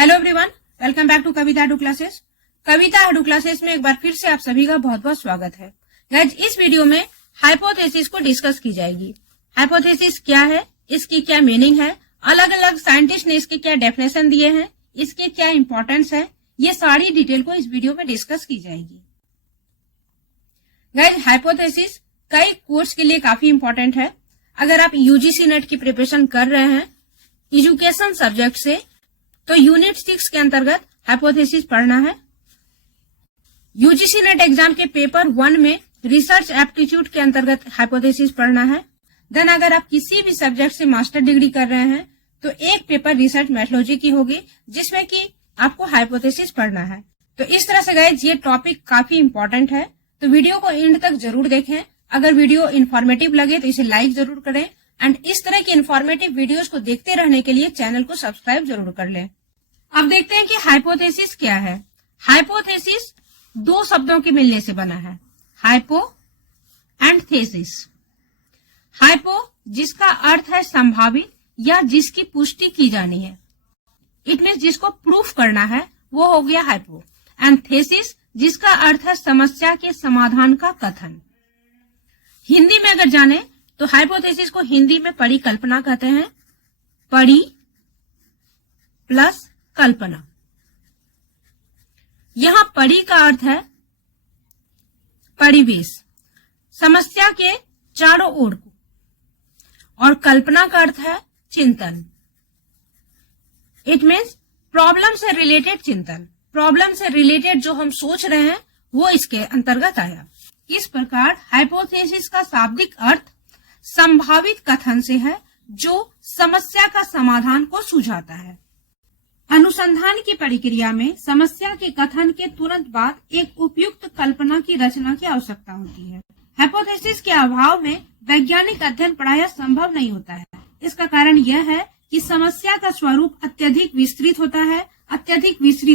Hello everyone, welcome back to Kavita edu classes. Kavita edu classes में एक बार फिर से आप सभी का बहुत बहुत स्वागत है। गाइस, इस वीडियो में हाइपोथेसिस को डिस्कस की जाएगी। हाइपोथेसिस क्या है, इसकी क्या मीनिंग है, अलग अलग साइंटिस्ट ने इसके क्या डेफिनेशन दिए हैं, इसके क्या इंपॉर्टेंस है, ये सारी डिटेल को इस वीडियो में डिस्कस की जाएगी। गाइस, हाइपोथेसिस कई कोर्स के लिए काफी इंपॉर्टेंट है। अगर आप यूजीसी नेट की प्रिपरेशन कर रहे हैं एजुकेशन सब्जेक्ट से, तो यूनिट 6 के अंतर्गत हाइपोथेसिस पढ़ना है। यूजीसी नेट एग्जाम के पेपर 1 में रिसर्च एप्टीट्यूड के अंतर्गत हाइपोथेसिस पढ़ना है। देन अगर आप किसी भी सब्जेक्ट से मास्टर डिग्री कर रहे हैं तो एक पेपर रिसर्च मेथोडोलॉजी की होगी जिसमें कि आपको हाइपोथेसिस पढ़ना है। तो इस तरह से गाइस, ये टॉपिक काफी इंपॉर्टेंट है, तो वीडियो को एंड तक जरूर देखें। अगर वीडियो इन्फॉर्मेटिव लगे तो इसे लाइक जरूर करें एंड इस तरह की इन्फॉर्मेटिव वीडियोस को देखते रहने के लिए चैनल को सब्सक्राइब जरूर कर लें। अब देखते हैं कि हाइपोथेसिस क्या है। हाइपोथेसिस दो शब्दों के मिलने से बना है, हाइपो एंड थेसिस। हाइपो जिसका अर्थ है संभावित या जिसकी पुष्टि की जानी है, इट मीन्स जिसको प्रूफ करना है, वो हो गया हाइपो। एंड थेसिस जिसका अर्थ है समस्या के समाधान का कथन। हिंदी में अगर जाने तो हाइपोथेसिस को हिंदी में परिकल्पना कहते हैं। परि प्लस कल्पना। यहां परि का अर्थ है परिवेश, समस्या के चारों ओर को, और कल्पना का अर्थ है चिंतन। इट मीन्स प्रॉब्लम से रिलेटेड चिंतन, प्रॉब्लम से रिलेटेड जो हम सोच रहे हैं वो इसके अंतर्गत आया। इस प्रकार हाइपोथेसिस का शाब्दिक अर्थ संभावित कथन से है जो समस्या का समाधान को सुझाता है। अनुसंधान की प्रक्रिया में समस्या के कथन के तुरंत बाद एक उपयुक्त कल्पना की रचना की आवश्यकता होती है। हाइपोथेसिस के अभाव में वैज्ञानिक अध्ययन प्रायः संभव नहीं होता है। इसका कारण यह है कि समस्या का स्वरूप अत्यधिक विस्तृत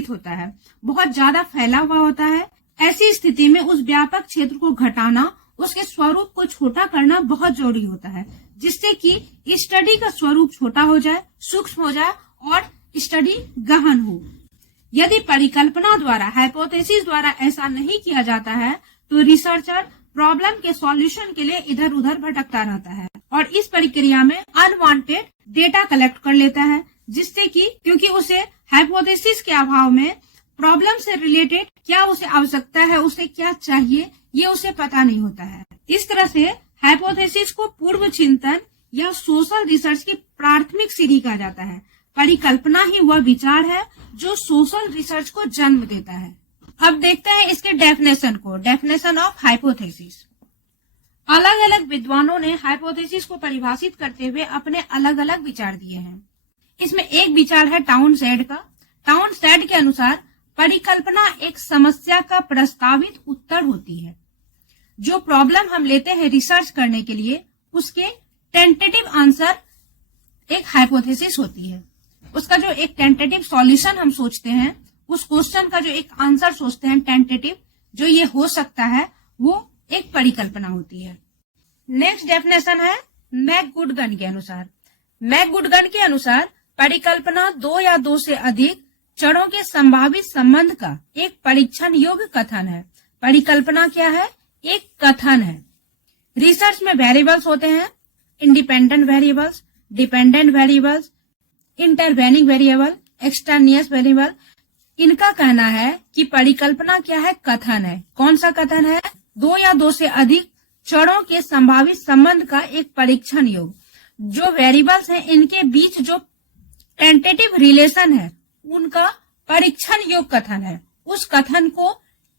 होता है, बहुत ज्यादा फैला हुआ होता है। ऐसी स्थिति में उस व्यापक क्षेत्र को घटाना, उसके स्वरूप को छोटा करना बहुत जरूरी होता है, जिससे कि स्टडी का स्वरूप छोटा हो जाए, सूक्ष्म हो जाए और स्टडी गहन हो। यदि परिकल्पना द्वारा, हाइपोथेसिस द्वारा ऐसा नहीं किया जाता है तो रिसर्चर प्रॉब्लम के सॉल्यूशन के लिए इधर उधर भटकता रहता है और इस प्रक्रिया में अनवांटेड डेटा कलेक्ट कर लेता है, जिससे कि क्योंकि उसे हाइपोथेसिस के अभाव में प्रॉब्लम से रिलेटेड क्या उसे आवश्यकता है, उसे क्या चाहिए, ये उसे पता नहीं होता है। इस तरह से हाइपोथेसिस को पूर्व चिंतन या सोशल रिसर्च की प्राथमिक सीढ़ी कहा जाता है। परिकल्पना ही वह विचार है जो सोशल रिसर्च को जन्म देता है। अब देखते हैं इसके डेफिनेशन को, डेफिनेशन ऑफ हाइपोथेसिस। अलग अलग विद्वानों ने हाइपोथेसिस को परिभाषित करते हुए अपने अलग अलग विचार दिए हैं। इसमें एक विचार है टाउनशेंड का। टाउनशेंड के अनुसार परिकल्पना एक समस्या का प्रस्तावित उत्तर होती है। जो प्रॉब्लम हम लेते हैं रिसर्च करने के लिए, उसके टेंटेटिव आंसर एक हाइपोथेसिस होती है। उसका जो एक टेंटेटिव सॉल्यूशन हम सोचते हैं, उस क्वेश्चन का जो एक आंसर सोचते हैं टेंटेटिव, जो ये हो सकता है, वो एक परिकल्पना होती है। नेक्स्ट डेफिनेशन है मैकगुडगन के अनुसार। मैकगुडगन के अनुसार परिकल्पना दो या दो से अधिक चरों के संभावित संबंध का एक परीक्षण योग्य कथन है। परिकल्पना क्या है? एक कथन है। रिसर्च में वेरिएबल्स होते हैं, independent variables, dependent variables, intervening variable, extraneous variable. इनका कहना है कि परिकल्पना क्या है? कथन है। कौन सा कथन है? दो या दो से अधिक चरों के संभावित संबंध का एक परीक्षण योग। जो वेरिएबल्स हैं, इनके बीच जो टेंटेटिव रिलेशन है, उनका परीक्षण योग कथन है। उस कथन को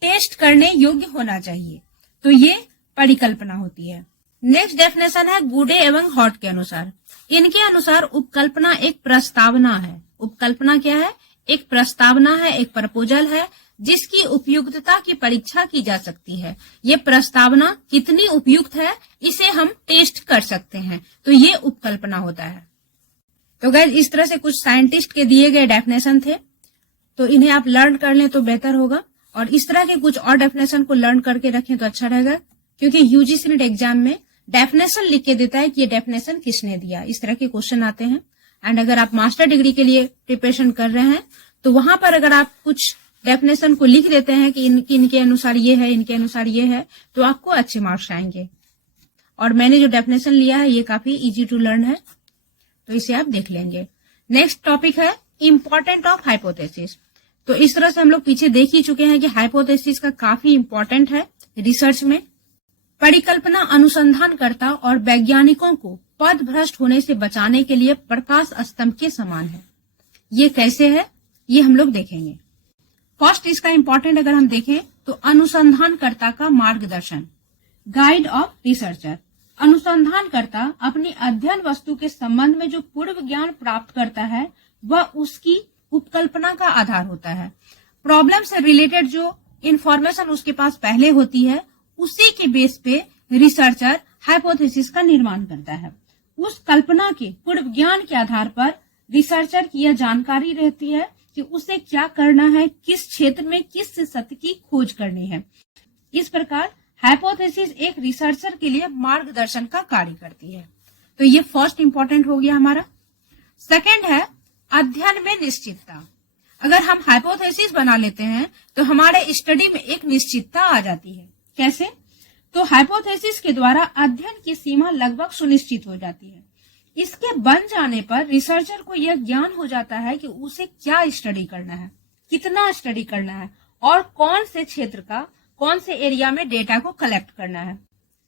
टेस्ट करने योग्य होना चाहिए, तो ये परिकल्पना होती है। नेक्स्ट डेफिनेशन है गुडे एवं हॉट के अनुसार। इनके अनुसार उपकल्पना एक प्रस्तावना है। उपकल्पना क्या है? एक प्रस्तावना है, एक प्रपोजल है, जिसकी उपयुक्तता की परीक्षा की जा सकती है। ये प्रस्तावना कितनी उपयुक्त है, इसे हम टेस्ट कर सकते हैं, तो ये उपकल्पना होता है। तो गाइस, इस तरह से कुछ साइंटिस्ट के दिए गए डेफिनेशन थे, तो इन्हें आप लर्न कर लें तो बेहतर होगा, और इस तरह के कुछ और डेफिनेशन को लर्न करके रखें तो अच्छा रहेगा, क्योंकि यूजीसी नेट एग्जाम में डेफिनेशन लिख के देता है कि ये डेफिनेशन किसने दिया। इस तरह के क्वेश्चन आते हैं। एंड अगर आप मास्टर डिग्री के लिए प्रिपरेशन कर रहे हैं तो वहां पर अगर आप कुछ डेफिनेशन को लिख देते हैं कि इनके अनुसार ये है, इनके अनुसार ये है, तो आपको अच्छे मार्क्स आएंगे। और मैंने जो डेफिनेशन लिया है ये काफी इजी टू लर्न है, तो इसे आप देख लेंगे। नेक्स्ट टॉपिक है इंपॉर्टेंट ऑफ हाइपोथेसिस। तो इस तरह से हम लोग पीछे देख ही चुके हैं कि हाइपोथेसिस का काफी इंपॉर्टेंट है रिसर्च में। परिकल्पना अनुसंधानकर्ता और वैज्ञानिकों को पथ भ्रष्ट होने से बचाने के लिए प्रकाश स्तंभ के समान है। ये कैसे है ये हम लोग देखेंगे। फर्स्ट इसका इंपॉर्टेंट अगर हम देखें तो अनुसंधानकर्ता का मार्गदर्शन, गाइड ऑफ रिसर्चर। अनुसंधानकर्ता अपनी अध्ययन वस्तु के संबंध में जो पूर्व ज्ञान प्राप्त करता है वह उसकी उपकल्पना का आधार होता है। प्रॉब्लम से रिलेटेड जो इंफॉर्मेशन उसके पास पहले होती है उसी के बेस पे रिसर्चर हाइपोथेसिस का निर्माण करता है। उस कल्पना के पूर्व ज्ञान के आधार पर रिसर्चर की यह जानकारी रहती है कि उसे क्या करना है, किस क्षेत्र में किस सत्य की खोज करनी है। इस प्रकार हाइपोथेसिस एक रिसर्चर के लिए मार्गदर्शन का कार्य करती है। तो ये फर्स्ट इंपॉर्टेंट हो गया हमारा। सेकंड है अध्ययन में निश्चितता। अगर हम हाइपोथेसिस बना लेते हैं तो हमारे स्टडी में एक निश्चितता आ जाती है। कैसे? तो हाइपोथेसिस के द्वारा अध्ययन की सीमा लगभग सुनिश्चित हो जाती है। इसके बन जाने पर रिसर्चर को यह ज्ञान हो जाता है कि उसे क्या स्टडी करना है, कितना स्टडी करना है और कौन से क्षेत्र का, कौन से एरिया में डेटा को कलेक्ट करना है।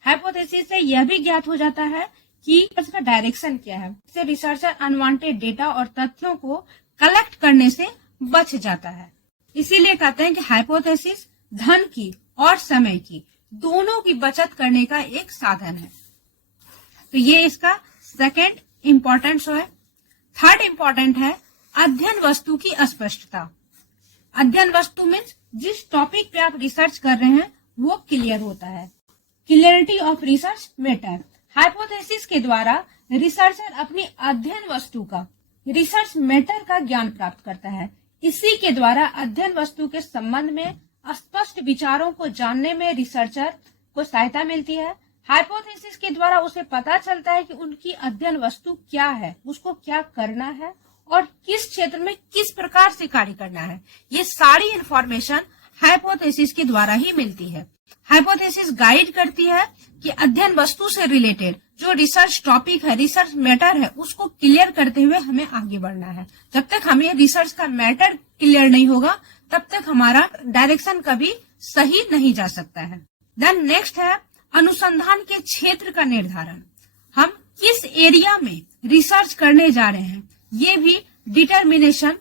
हाइपोथेसिस से यह भी ज्ञात हो जाता है कि इसका डायरेक्शन क्या है। इससे रिसर्चर अनवांटेड डेटा और तथ्यों को कलेक्ट करने से बच जाता है। इसीलिए कहते हैं कि हाइपोथेसिस धन की और समय की दोनों की बचत करने का एक साधन है। तो ये इसका सेकंड इंपॉर्टेंस है। थर्ड इंपॉर्टेंट है अध्ययन वस्तु की अस्पष्टता। अध्ययन वस्तु मीन्स जिस टॉपिक पे आप रिसर्च कर रहे हैं वो क्लियर होता है। Clarity of research matter. Hypothesis के द्वारा रिसर्चर अपनी अध्ययन वस्तु का, रिसर्च मैटर का ज्ञान प्राप्त करता है। इसी के द्वारा अध्ययन वस्तु के संबंध में स्पष्ट विचारों को जानने में रिसर्चर को सहायता मिलती है। हाइपोथेसिस के द्वारा उसे पता चलता है कि उनकी अध्ययन वस्तु क्या है, उसको क्या करना है और किस क्षेत्र में किस प्रकार से कार्य करना है। ये सारी इंफॉर्मेशन हाइपोथेसिस के द्वारा ही मिलती है। हाइपोथेसिस गाइड करती है कि अध्ययन वस्तु से रिलेटेड जो रिसर्च टॉपिक है, रिसर्च मैटर है, उसको क्लियर करते हुए हमें आगे बढ़ना है। जब तक हमें रिसर्च का मैटर क्लियर नहीं होगा तब तक हमारा डायरेक्शन कभी सही नहीं जा सकता है। देन नेक्स्ट है अनुसंधान के क्षेत्र का निर्धारण। हम किस एरिया में रिसर्च करने जा रहे हैं ये भी डिटर्मिनेशन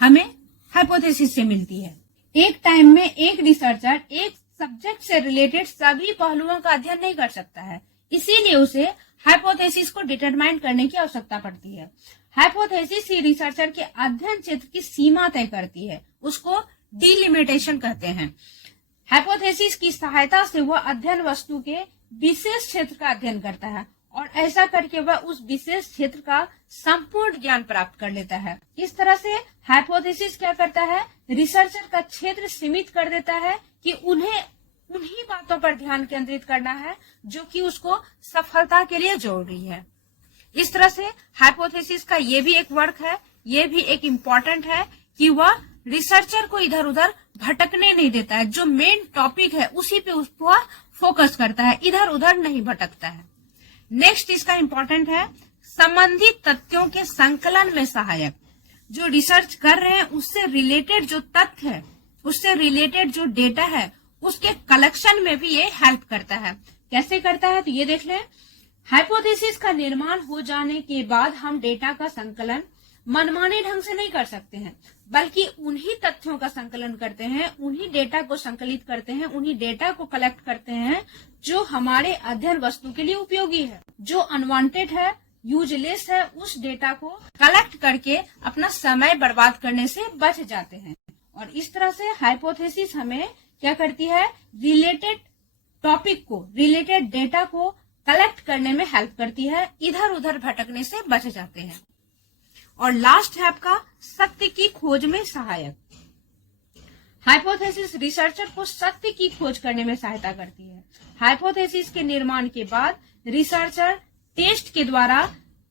हमें हाइपोथेसिस से मिलती है। एक टाइम में एक रिसर्चर एक सब्जेक्ट से रिलेटेड सभी पहलुओं का अध्ययन नहीं कर सकता है, इसीलिए उसे हाइपोथेसिस को डिटरमाइन करने की आवश्यकता पड़ती है। हाइपोथेसिस ही रिसर्चर के अध्ययन क्षेत्र की सीमा तय करती है, उसको डिलिमिटेशन कहते हैं। हाइपोथेसिस की सहायता से वह अध्ययन वस्तु के विशेष क्षेत्र का अध्ययन करता है और ऐसा करके वह उस विशेष क्षेत्र का संपूर्ण ज्ञान प्राप्त कर लेता है। इस तरह से हाइपोथेसिस क्या करता है, रिसर्चर का क्षेत्र सीमित कर देता है कि उन्हें उन्हीं बातों पर ध्यान केंद्रित करना है जो कि उसको सफलता के लिए जरूरी है। इस तरह से हाइपोथेसिस का ये भी एक वर्क है, ये भी एक इम्पोर्टेंट है कि वह रिसर्चर को इधर उधर भटकने नहीं देता है। जो मेन टॉपिक है उसी पे उसको फोकस करता है, इधर उधर नहीं भटकता है। नेक्स्ट इसका इम्पोर्टेंट है संबंधित तथ्यों के संकलन में सहायक। जो रिसर्च कर रहे हैं उससे रिलेटेड जो तथ्य है, उससे रिलेटेड जो डेटा है, उसके कलेक्शन में भी ये हेल्प करता है। कैसे करता है तो ये देख लें। हाइपोथेसिस का निर्माण हो जाने के बाद हम डेटा का संकलन मनमाने ढंग से नहीं कर सकते हैं, बल्कि उन्हीं तथ्यों का संकलन करते हैं, उन्हीं डेटा को संकलित करते हैं, उन्हीं डेटा को कलेक्ट करते हैं जो हमारे अध्ययन वस्तु के लिए उपयोगी है। जो अनवांटेड है, यूजलेस है, उस डेटा को कलेक्ट करके अपना समय बर्बाद करने से बच जाते हैं। और इस तरह से हाइपोथेसिस हमें क्या करती है, रिलेटेड टॉपिक को, रिलेटेड डेटा को कलेक्ट करने में हेल्प करती है, इधर उधर भटकने से बच जाते हैं। और लास्ट है आपका सत्य की खोज में सहायक। हाइपोथेसिस रिसर्चर को सत्य की खोज करने में सहायता करती है। हाइपोथेसिस के निर्माण के बाद रिसर्चर टेस्ट के द्वारा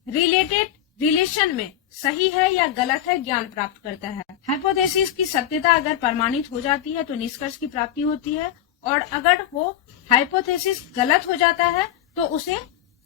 रिलेटेड रिलेशन में सही है या गलत है ज्ञान प्राप्त करता है। हाइपोथेसिस की सत्यता अगर प्रमाणित हो जाती है तो निष्कर्ष की प्राप्ति होती है, और अगर वो हाइपोथेसिस गलत हो जाता है तो उसे,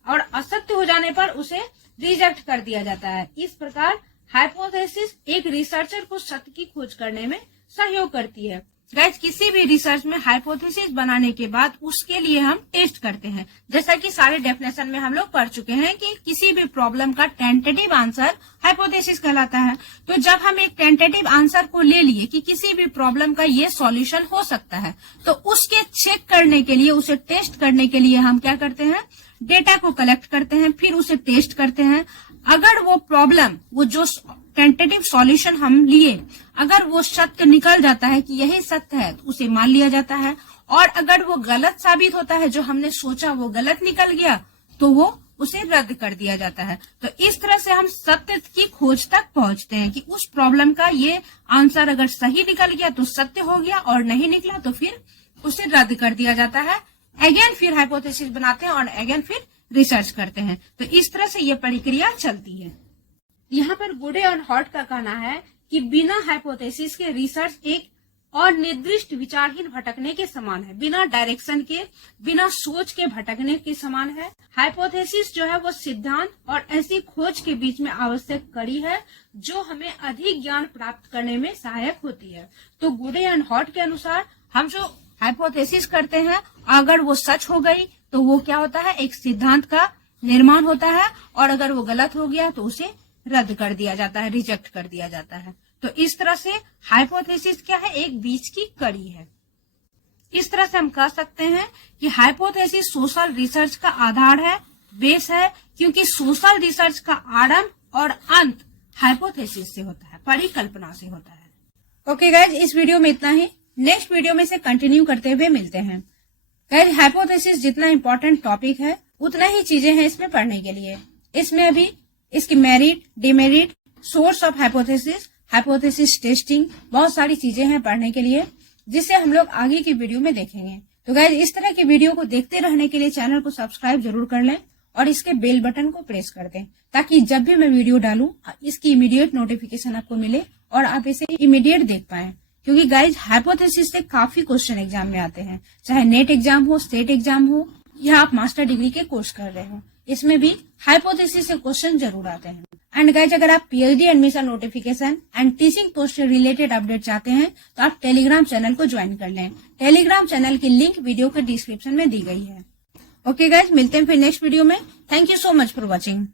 और असत्य हो जाने पर उसे रिजेक्ट कर दिया जाता है। इस प्रकार हाइपोथेसिस एक रिसर्चर को सत्य की खोज करने में सहयोग करती है। गाइस, किसी भी रिसर्च में हाइपोथेसिस बनाने के बाद उसके लिए हम टेस्ट करते हैं। जैसा कि सारे डेफिनेशन में हम लोग पढ़ चुके हैं कि किसी भी प्रॉब्लम का टेंटेटिव आंसर हाइपोथेसिस कहलाता है। तो जब हम एक टेंटेटिव आंसर को ले लिए कि किसी भी प्रॉब्लम का ये सॉल्यूशन हो सकता है, तो उसके चेक करने के लिए, उसे टेस्ट करने के लिए हम क्या करते हैं, डेटा को कलेक्ट करते हैं, फिर उसे टेस्ट करते हैं। अगर वो प्रॉब्लम, वो जो टेंटेटिव सॉल्यूशन हम लिए, अगर वो सत्य निकल जाता है कि यही सत्य है, तो उसे मान लिया जाता है। और अगर वो गलत साबित होता है, जो हमने सोचा वो गलत निकल गया, तो वो उसे रद्द कर दिया जाता है। तो इस तरह से हम सत्य की खोज तक पहुंचते हैं कि उस प्रॉब्लम का ये आंसर अगर सही निकल गया तो सत्य हो गया, और नहीं निकला तो फिर उसे रद्द कर दिया जाता है। अगेन फिर हाइपोथेसिस बनाते हैं और अगेन फिर रिसर्च करते हैं। तो इस तरह से ये प्रक्रिया चलती है। यहाँ पर गुडे और हॉट का कहना है कि बिना हाइपोथेसिस के रिसर्च एक और निर्दिष्ट विचारहीन भटकने के समान है, बिना डायरेक्शन के, बिना सोच के भटकने के समान है। हाइपोथेसिस जो है वो सिद्धांत और ऐसी खोज के बीच में आवश्यक कड़ी है जो हमें अधिक ज्ञान प्राप्त करने में सहायक होती है। तो गुडे एंड हॉट के अनुसार हम जो हाइपोथेसिस करते हैं, अगर वो सच हो गई तो वो क्या होता है, एक सिद्धांत का निर्माण होता है, और अगर वो गलत हो गया तो उसे रद्द कर दिया जाता है, रिजेक्ट कर दिया जाता है। तो इस तरह से हाइपोथेसिस क्या है, एक बीच की कड़ी है। इस तरह से हम कह सकते हैं कि हाइपोथेसिस सोशल रिसर्च का आधार है, बेस है, क्योंकि सोशल रिसर्च का आरंभ और अंत हाइपोथेसिस से होता है, परिकल्पना से होता है। ओके गाइज, इस वीडियो में इतना ही। नेक्स्ट वीडियो में से कंटिन्यू करते हुए मिलते हैं। गाइज, हाइपोथेसिस जितना इम्पोर्टेंट टॉपिक है, उतना ही चीजें हैं इसमें पढ़ने के लिए। इसमें अभी इसकी merit, demerit, source of hypothesis, hypothesis testing, बहुत सारी चीजें हैं पढ़ने के लिए, जिसे हम लोग आगे की वीडियो में देखेंगे। तो गाइज, इस तरह की वीडियो को देखते रहने के लिए चैनल को सब्सक्राइब जरूर कर लें और इसके बेल बटन को प्रेस कर दें, ताकि जब भी मैं वीडियो डालूं इसकी इमीडिएट नोटिफिकेशन आपको मिले और आप इसे इमीडिएट देख पाएं। क्योंकि गाइज, हाइपोथेसिस से काफी क्वेश्चन एग्जाम में आते हैं, चाहे नेट एग्जाम हो, स्टेट एग्जाम हो, या आप मास्टर डिग्री के कोर्स कर रहे हो, इसमें भी हाइपोथेसिस से क्वेश्चन जरूर आते हैं। एंड गाइज, अगर आप PhD admission notification and teaching post से रिलेटेड अपडेट चाहते हैं तो आप टेलीग्राम चैनल को ज्वाइन कर लें। टेलीग्राम चैनल की लिंक वीडियो के डिस्क्रिप्शन में दी गई है। ओके गाइज, मिलते हैं फिर नेक्स्ट वीडियो में। Thank you so much for watching.